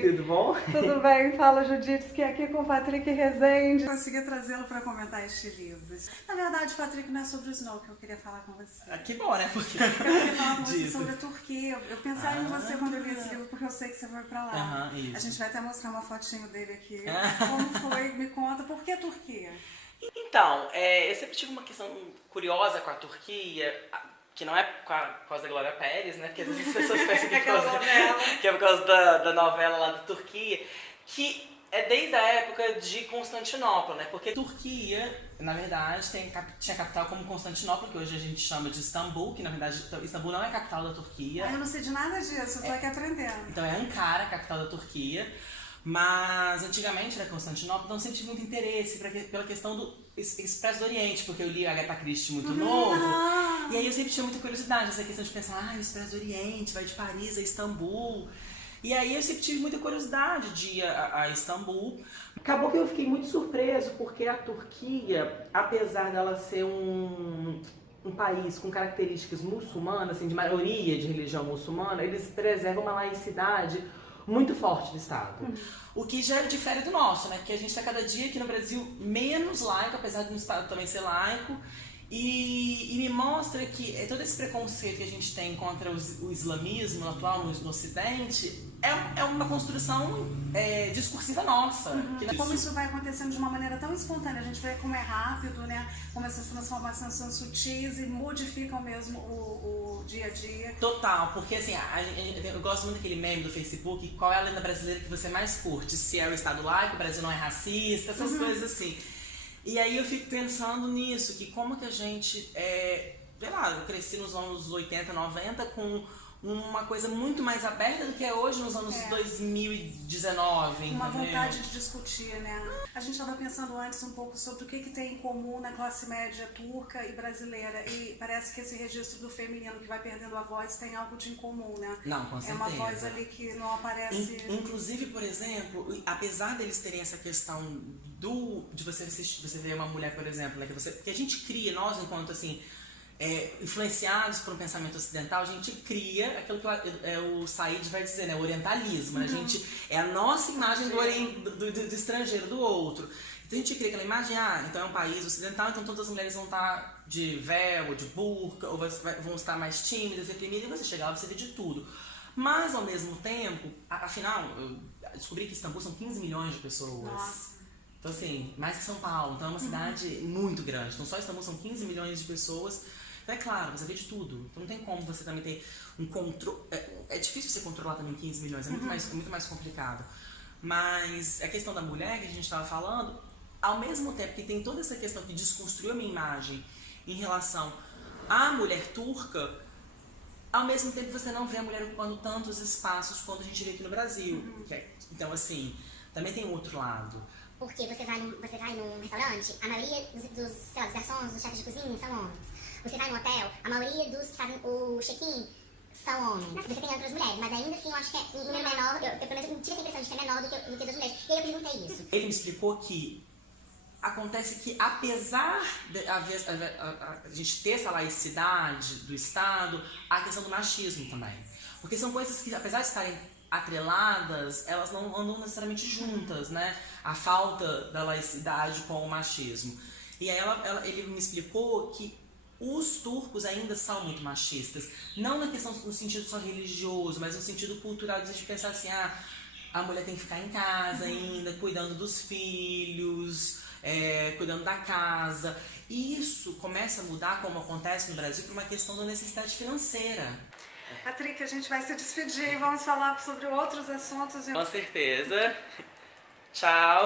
Oi, tudo bom? tudo bem? Fala Judite, que é aqui com o Patrick Rezende. Consegui trazê-lo para comentar este livro. Na verdade, Patrick, não é sobre o Snow que eu queria falar com você. Ah, que bom, né? Porque... Eu queria falar com você sobre a Turquia. Eu pensava em você quando eu li esse livro, porque eu sei que você foi para lá. Isso. A gente vai até mostrar uma fotinho dele aqui. Como foi? Me conta, por que a Turquia? Então, eu sempre tive uma questão curiosa com a Turquia, que não é por causa da Glória Pérez, né? Porque às vezes as pessoas pensam que, que é por causa da novela lá da Turquia, que é desde a época de Constantinopla, né? Porque Turquia, na verdade, tinha capital como Constantinopla, que hoje a gente chama de Istambul, que na verdade Istambul não é a capital da Turquia. Eu não sei de nada disso, eu tô aqui aprendendo. Então é Ankara, a capital da Turquia. Mas antigamente era Constantinopla, então eu sempre tive muito interesse pela questão do Expresso do Oriente, porque eu li Agatha Christie muito novo. E aí eu sempre tinha muita curiosidade, essa questão de pensar, o Expresso do Oriente vai de Paris a Istambul. E aí eu sempre tive muita curiosidade de ir a Istambul. Acabou que eu fiquei muito surpreso, porque a Turquia, apesar dela ser um país com características muçulmanas, assim, de maioria de religião muçulmana, eles preservam uma laicidade muito forte do Estado. O que já difere do nosso, né? Porque a gente está cada dia aqui no Brasil menos laico, apesar de no Estado também ser laico. E me mostra que todo esse preconceito que a gente tem contra o islamismo atual no Ocidente é uma construção discursiva nossa. Como isso vai acontecendo de uma maneira tão espontânea, a gente vê como é rápido, né? Como essas transformações são sutis e modificam mesmo o dia a dia. Total, porque assim, eu gosto muito daquele meme do Facebook, qual é a lenda brasileira que você mais curte? Se é o Estado laico, o Brasil não é racista, essas coisas assim. E aí eu fico pensando nisso, que como que a gente, sei lá, eu cresci nos anos 80, 90 com uma coisa muito mais aberta do que é hoje nos anos 2019. Uma entendeu? vontade de discutir, né? A gente estava pensando antes um pouco sobre o que tem em comum na classe média turca e brasileira. E parece que esse registro do feminino que vai perdendo a voz tem algo de incomum, né? Não, com certeza. É uma voz ali que não aparece... Inclusive, por exemplo, apesar deles terem essa questão de você ver uma mulher, por exemplo, né, que a gente cria, nós enquanto assim, influenciados por um pensamento ocidental, a gente cria aquilo que o Said vai dizer, né, o orientalismo, né? É a nossa imagem do estrangeiro, do outro. Então a gente cria aquela imagem, então é um país ocidental, então todas as mulheres vão estar de véu, ou de burca, ou vão estar mais tímidas, reprimidas, e você chega lá, você vê de tudo. Mas ao mesmo tempo, afinal, eu descobri que Istambul são 15 milhões de pessoas. Nossa. Então assim, mais que São Paulo, então é uma cidade muito grande. Então só Istambul são 15 milhões de pessoas. Então é claro, você vê de tudo. Então não tem como você também ter um controle. É difícil você controlar também 15 milhões, é muito mais complicado. Mas a questão da mulher que a gente estava falando, ao mesmo tempo que tem toda essa questão que desconstruiu a minha imagem em relação à mulher turca, ao mesmo tempo você não vê a mulher ocupando tantos espaços quanto a gente vê aqui no Brasil. Então assim, também tem outro lado. Porque você vai num restaurante, a maioria dos garçons, dos chefes de cozinha são homens. Você vai num hotel, a maioria dos que fazem o check-in são homens. Você tem outras mulheres, mas ainda assim eu acho que é em número menor, eu pelo menos tive essa impressão de que é menor do que das mulheres. E aí eu perguntei isso. Ele me explicou que acontece que apesar de a gente ter essa laicidade do Estado, há a questão do machismo também. Porque são coisas que, apesar de estarem atreladas, elas não andam necessariamente juntas, né? A falta da laicidade com o machismo. E aí ele me explicou que os turcos ainda são muito machistas. Não na questão no sentido só religioso, mas no sentido cultural, de pensar assim, a mulher tem que ficar em casa ainda, cuidando dos filhos, cuidando da casa. E isso começa a mudar, como acontece no Brasil, por uma questão da necessidade financeira. Patrick, a gente vai se despedir e vamos falar sobre outros assuntos. com certeza. Tchau.